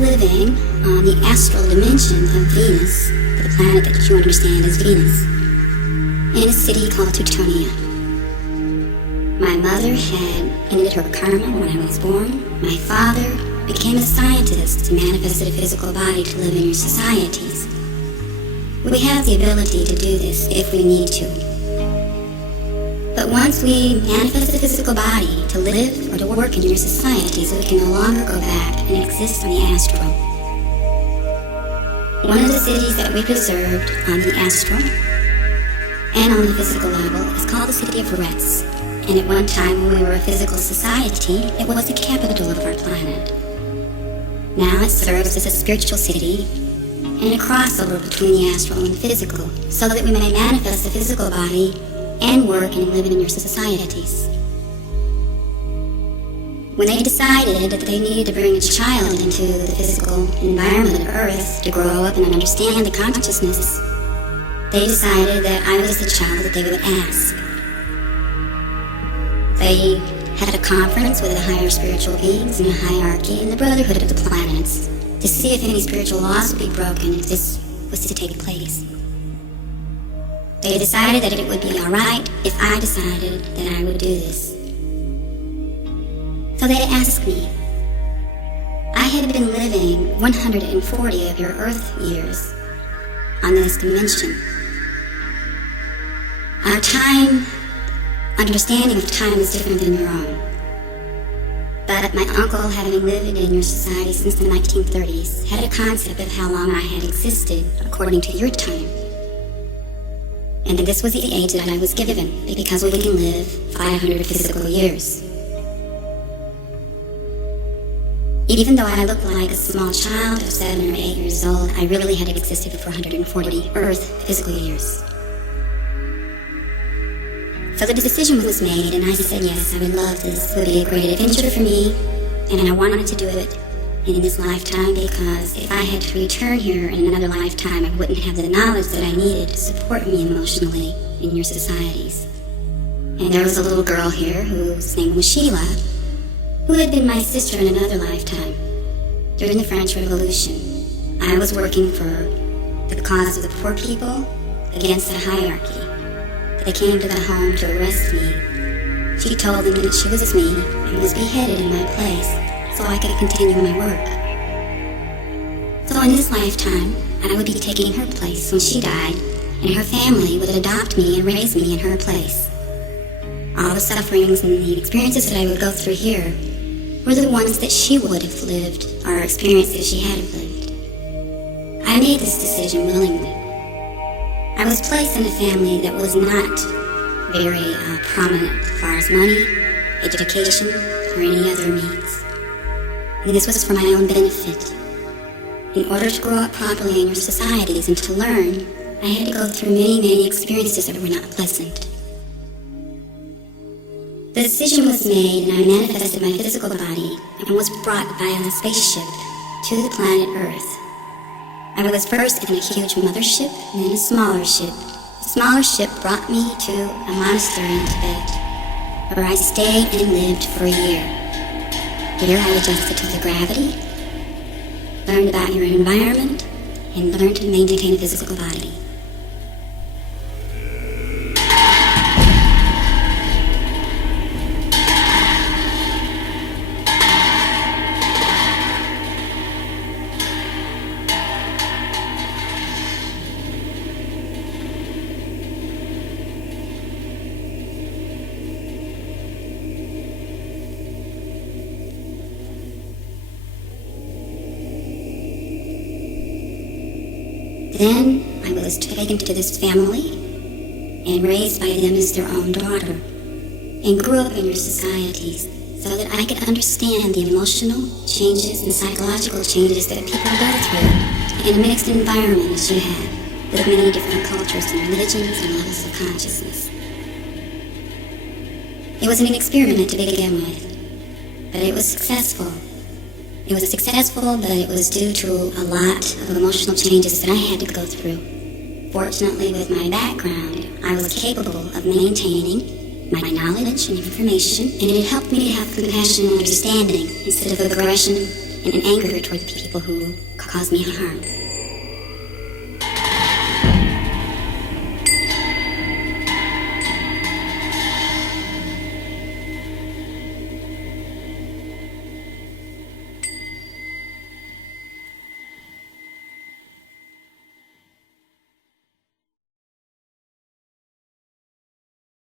Living on the astral dimension of Venus, the planet that you understand as Venus, in a city called Teutonia. My mother had ended her karma when I was born. My father became a scientist and manifested a physical body to live in your societies. We have the ability to do this if we need to. But once we manifest a physical body to live or to work in your societies, we can no longer go back and exist on the astral. One of the cities that we preserved on the astral and on the physical level is called the city of Retz. And at one time when we were a physical society, it was the capital of our planet. Now it serves as a spiritual city and a crossover between the astral and the physical, so that we may manifest the physical body and work and live in your societies. When they decided that they needed to bring a child into the physical environment of Earth to grow up and understand the consciousness, they decided that I was the child that they would ask. They had a conference with the higher spiritual beings and the hierarchy and the brotherhood of the planets to see if any spiritual laws would be broken if this was to take place. They decided that it would be alright if I decided that I would do this. So they asked me. I had been living 140 of your Earth years on this dimension. Our understanding of time is different than your own. But my uncle, having lived in your society since the 1930s, had a concept of how long I had existed according to your time. And this was the age that I was given, because we can live 500 physical years. Even though I looked like a small child of 7 or 8 years old, I really had existed for 140 Earth physical years. So the decision was made, and I said yes, I would love this. It would be a great adventure for me, and I wanted to do it in this lifetime, because if I had to return here in another lifetime, I wouldn't have the knowledge that I needed to support me emotionally in your societies. And there was a little girl here whose name was Sheila, who had been my sister in another lifetime. During the French Revolution, I was working for the cause of the poor people against the hierarchy. They came to the home to arrest me. She told them that she was me and was beheaded in my place, so I could continue my work. So in this lifetime, I would be taking her place when she died, and her family would adopt me and raise me in her place. All the sufferings and the experiences that I would go through here were the ones that she would have lived, or experienced if she had lived. I made this decision willingly. I was placed in a family that was not very prominent as far as money, education, or any other means. And this was for my own benefit. In order to grow up properly in your societies and to learn, I had to go through many, many experiences that were not pleasant. The decision was made, and I manifested my physical body and was brought by a spaceship to the planet Earth. I was first in a huge mothership and then a smaller ship. The smaller ship brought me to a monastery in Tibet, where I stayed and lived for a year. Here I adjusted to the gravity, learned about your environment, and learned to maintain a physical body. Then I was taken to this family and raised by them as their own daughter, and grew up in your societies so that I could understand the emotional changes and psychological changes that people go through in a mixed environment as you have, with many different cultures and religions and levels of consciousness. It was an experiment to begin with, but it was successful. It was successful, but it was due to a lot of emotional changes that I had to go through. Fortunately, with my background, I was capable of maintaining my knowledge and information, and it helped me to have compassion and understanding instead of aggression and anger toward the people who caused me harm.